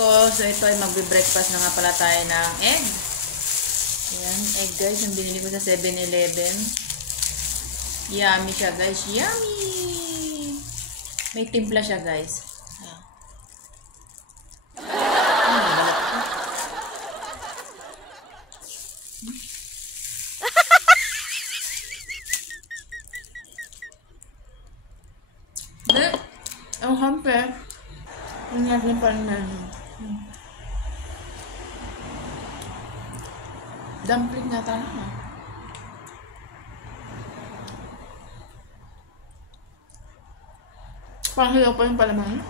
ko. So, ito ay magbe-breakfast na nga pala tayo ng egg. Ayan, egg guys. Yung binili ko sa 7-Eleven. Yummy siya guys. Yummy! May timpla siya guys. Ang hampe. Ang natin pa naman. Dumpling na talaga. Parang hilaw pa yung palaman.